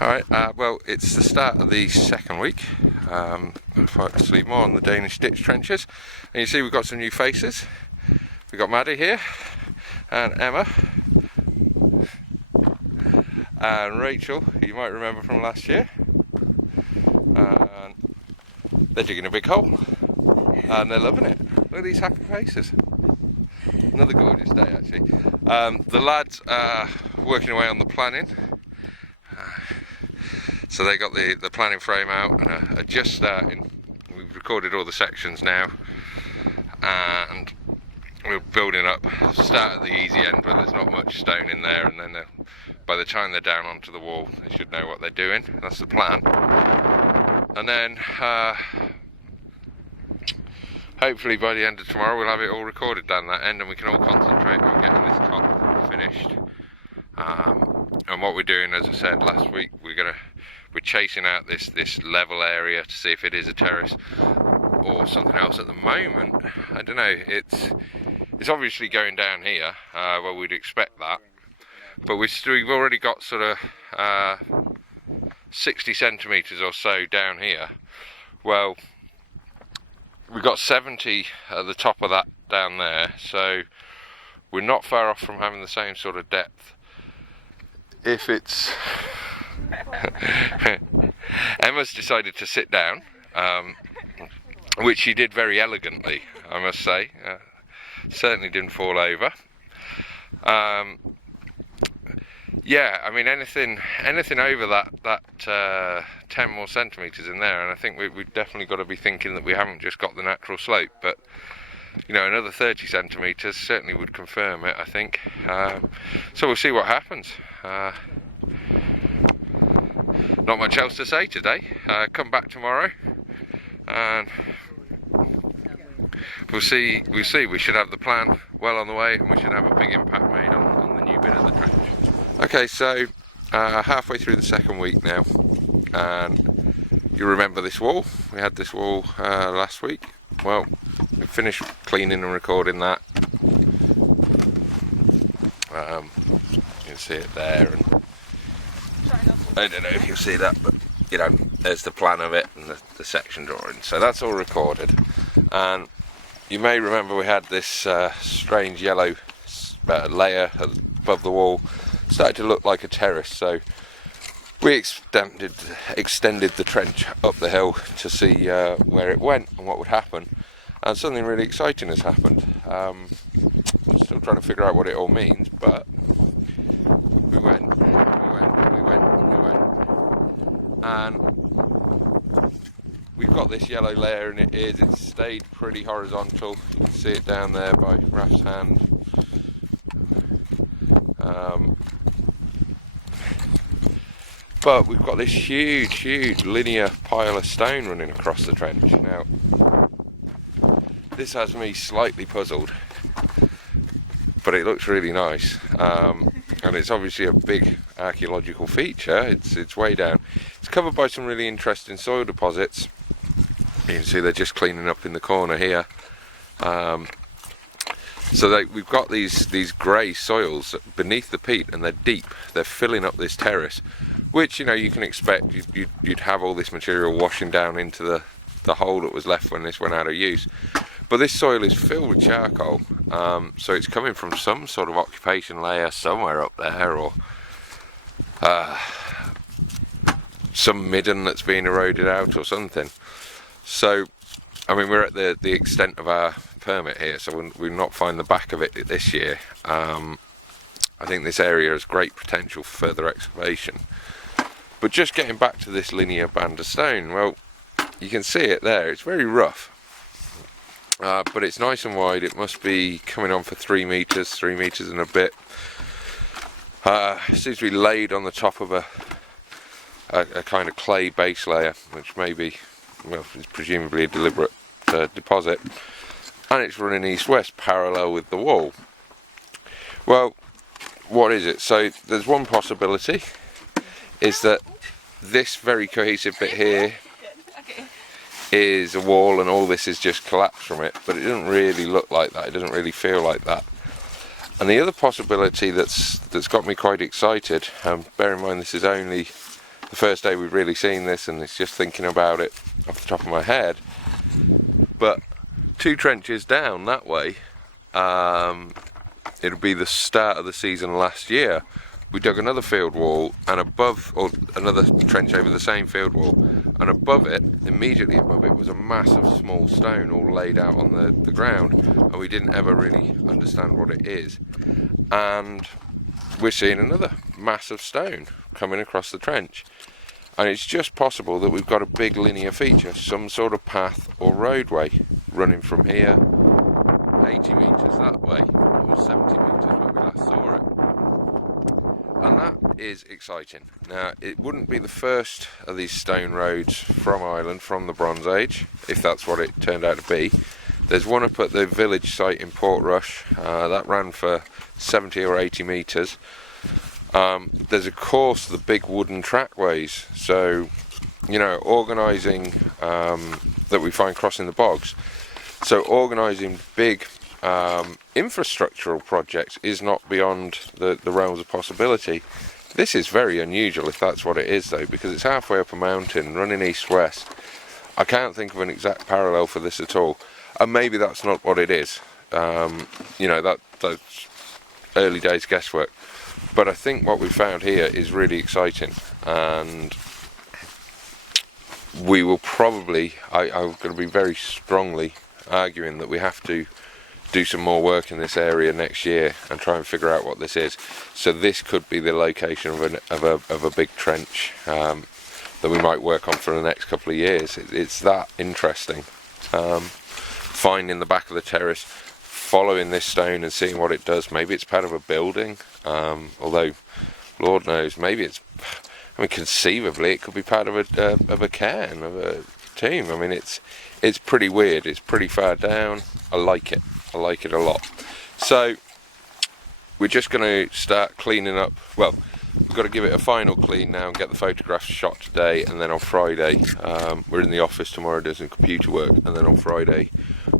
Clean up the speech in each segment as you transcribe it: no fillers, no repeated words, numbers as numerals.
Alright, well, it's the start of the second week, actually more on the Danish ditch trenches, and you see we've got some new faces. We've got Maddie here, and Emma, and Rachel, who you might remember from last year, and they're digging a big hole, and they're loving it. Look at these happy faces. Another gorgeous day actually. The lads are working away on the planning. So they got the planning frame out and are just starting. We've recorded all the sections now and we're building up. Start at the easy end where there's not much stone in there, and then by the time they're down onto the wall they should know what they're doing. That's the plan. And then hopefully by the end of tomorrow we'll have it all recorded down that end and we can all concentrate on getting this top finished. And what we're doing, as I said last week, we're chasing out this level area to see if it is a terrace or something else. At the moment, I don't know, it's obviously going down here, well, we'd expect that, but we've already got sort of 60 centimetres or so down here. Well, we've got 70 at the top of that down there, so we're not far off from having the same sort of depth. If it's Emma's decided to sit down, which she did very elegantly, I must say. Certainly didn't fall over. Yeah, I mean anything over that 10 more centimetres in there, and I think we've definitely got to be thinking that we haven't just got the natural slope, but you know, another 30 centimetres certainly would confirm it, I think. So we'll see what happens. Not much else to say today. Come back tomorrow and we'll see. We should have the plan well on the way, and we should have a big impact made on the new bit of the trench. Okay, so halfway through the second week now, and you remember this wall. We had this wall last week. Well, we finished cleaning and recording that. You can see it there, and I don't know if you'll see that, but you know, there's the plan of it and the section drawing. So that's all recorded, and you may remember we had this strange yellow layer above the wall, started to look like a terrace. So we extended the trench up the hill to see where it went and what would happen, and something really exciting has happened. I'm still trying to figure out what it all means, but we went, and we've got this yellow layer, and it's stayed pretty horizontal. You can see it down there by Raf's hand. But we've got this huge linear pile of stone running across the trench. Now, this has me slightly puzzled, but it looks really nice, and it's obviously a big archaeological feature. It's way down. It's covered by some really interesting soil deposits. You can see they're just cleaning up in the corner here. So we've got these grey soils beneath the peat, and they're deep. They're filling up this terrace, which, you know, you can expect. You'd have all this material washing down into the hole that was left when this went out of use. But this soil is filled with charcoal, so it's coming from some sort of occupation layer somewhere up there, or some midden that's been eroded out or something. So, I mean, we're at the extent of our permit here, so we'll not find the back of it this year. I think this area has great potential for further excavation. But just getting back to this linear band of stone, well, you can see it there. It's very rough, but it's nice and wide. It must be coming on for 3 metres and a bit. It seems to be laid on the top of a kind of clay base layer, which may be, well, it's presumably a deliberate deposit, and it's running east-west parallel with the wall. Well, what is it? So there's one possibility, is that this very cohesive bit here is a wall and all this is just collapsed from it, but it doesn't really look like that. It doesn't really feel like that. And the other possibility that's got me quite excited, bear in mind this is only the first day we've really seen this, and it's just thinking about it off the top of my head. But 2 trenches down that way, it'll be the start of the season last year. We dug another field wall, and above, or another trench over the same field wall, and above it, immediately above it, was a massive small stone all laid out on the ground, and we didn't ever really understand what it is. And we're seeing another massive stone coming across the trench, and it's just possible that we've got a big linear feature, some sort of path or roadway running from here 80 metres that way, or 70 metres where we last saw it. And that is exciting. Now, it wouldn't be the first of these stone roads from Ireland, from the Bronze Age, if that's what it turned out to be. There's one up at the village site in Portrush, that ran for 70 or 80 metres. There's of course the big wooden trackways, so, you know, organising, that we find crossing the bogs. So organising big infrastructural projects is not beyond the realms of possibility. This is very unusual, if that's what it is, though, because it's halfway up a mountain running east-west. I can't think of an exact parallel for this at all, and maybe that's not what it is. You know, that's early days guesswork, but I think what we found here is really exciting, and we will probably, I'm going to be very strongly arguing that we have to do some more work in this area next year and try and figure out what this is. So this could be the location of a big trench that we might work on for the next couple of years. It's that interesting. Finding the back of the terrace, following this stone and seeing what it does. Maybe it's part of a building, although Lord knows, maybe it's, I mean, conceivably it could be part of a cairn, of a tomb. I mean, it's pretty weird, it's pretty far down. I like it a lot. So we're just going to start cleaning up. Well, we've got to give it a final clean now and get the photographs shot today, and then on Friday, we're in the office tomorrow doing some computer work, and then on Friday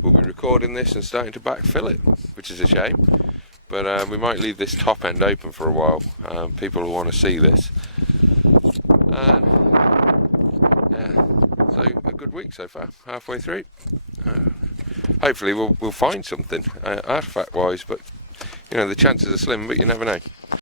we'll be recording this and starting to backfill it, which is a shame, but we might leave this top end open for a while. People will want to see this, and yeah, so a good week so far, halfway through. Hopefully we'll find something artifact wise, but you know, the chances are slim, but you never know.